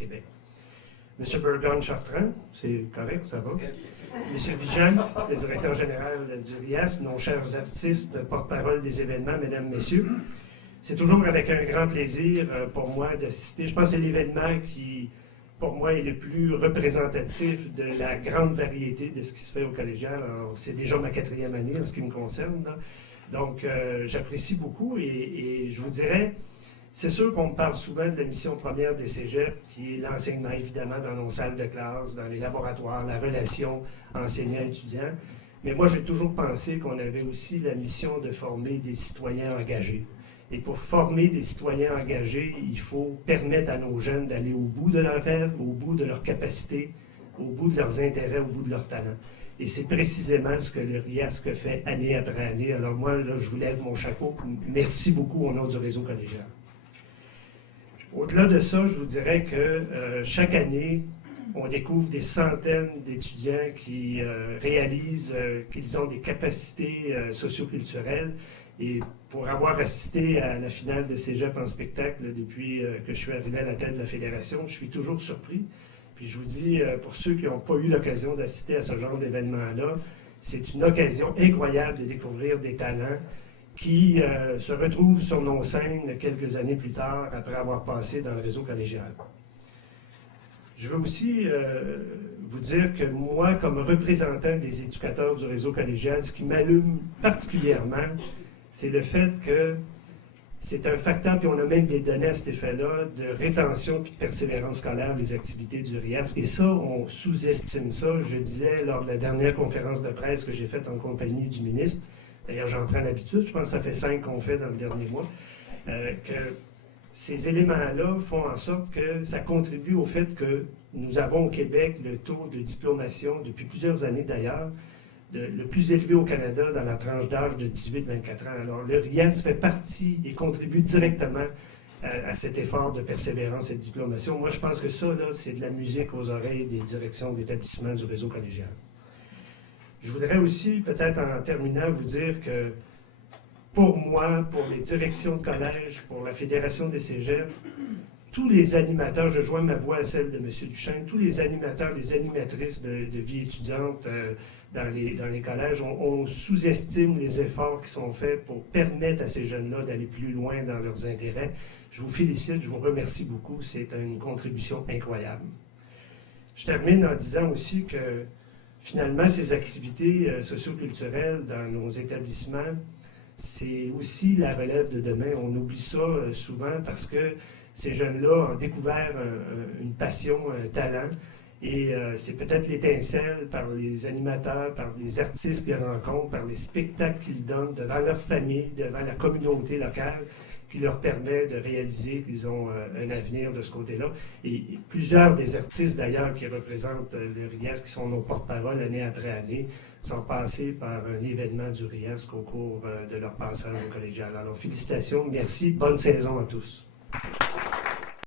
Québec. M. Burgon-Chartrand, c'est correct, ça va. M. Vigeant, le directeur général du RIAS, nos chers artistes, porte-parole des événements, mesdames, messieurs. C'est toujours avec un grand plaisir pour moi d'assister. Je pense que c'est l'événement qui, pour moi, est le plus représentatif de la grande variété de ce qui se fait au collégial. C'est déjà ma 4e année en ce qui me concerne. Là. Donc, j'apprécie beaucoup et je vous dirais, c'est sûr qu'on me parle souvent de la mission première des cégeps, qui est l'enseignement, évidemment, dans nos salles de classe, dans les laboratoires, la relation enseignant-étudiant. Mais moi, j'ai toujours pensé qu'on avait aussi la mission de former des citoyens engagés. Et pour former des citoyens engagés, il faut permettre à nos jeunes d'aller au bout de leurs rêves, au bout de leurs capacités, au bout de leurs intérêts, au bout de leurs talents. Et c'est précisément ce que le RIASC fait année après année. Alors moi, là, je vous lève mon chapeau. Merci beaucoup au nom du réseau collégial. Au-delà de ça, je vous dirais que chaque année, on découvre des centaines d'étudiants qui réalisent qu'ils ont des capacités socioculturelles. Et pour avoir assisté à la finale de Cégep en spectacle depuis que je suis arrivé à la tête de la Fédération, je suis toujours surpris. Puis je vous dis, pour ceux qui n'ont pas eu l'occasion d'assister à ce genre d'événement-là, c'est une occasion incroyable de découvrir des talents qui se retrouvent sur nos scènes quelques années plus tard, après avoir passé dans le réseau collégial. Je veux aussi vous dire que moi, comme représentant des éducateurs du réseau collégial, ce qui m'allume particulièrement, c'est le fait que c'est un facteur, puis on a même des données à cet effet-là, de rétention puis de persévérance scolaire des activités du RIASC. Et ça, on sous-estime ça. Je disais lors de la dernière conférence de presse que j'ai faite en compagnie du ministre, d'ailleurs j'en prends l'habitude, je pense que ça fait 5 qu'on fait dans le dernier mois, que ces éléments-là font en sorte que ça contribue au fait que nous avons au Québec le taux de diplomation, depuis plusieurs années d'ailleurs, le plus élevé au Canada dans la tranche d'âge de 18-24 ans. Alors, le RIAS fait partie et contribue directement à cet effort de persévérance et de diplomation. Moi, je pense que ça, là, c'est de la musique aux oreilles des directions d'établissement du réseau collégial. Je voudrais aussi, peut-être en terminant, vous dire que pour moi, pour les directions de collège, pour la Fédération des cégeps, tous les animateurs, je joins ma voix à celle de M. Duchesne, tous les animateurs, les animatrices de vie étudiante dans les collèges, on sous-estime les efforts qui sont faits pour permettre à ces jeunes-là d'aller plus loin dans leurs intérêts. Je vous félicite, je vous remercie beaucoup, c'est une contribution incroyable. Je termine en disant aussi que finalement, ces activités socioculturelles dans nos établissements, c'est aussi la relève de demain. On oublie ça souvent parce que ces jeunes-là ont découvert une passion, un talent, et c'est peut-être l'étincelle par les animateurs, par les artistes qu'ils rencontrent, par les spectacles qu'ils donnent devant leur famille, devant la communauté locale, qui leur permet de réaliser qu'ils ont un avenir de ce côté-là. Et plusieurs des artistes, d'ailleurs, qui représentent le RIASC, qui sont nos porte-parole année après année, sont passés par un événement du RIASC au cours de leur passage au collégial. Alors, félicitations, merci, bonne saison à tous.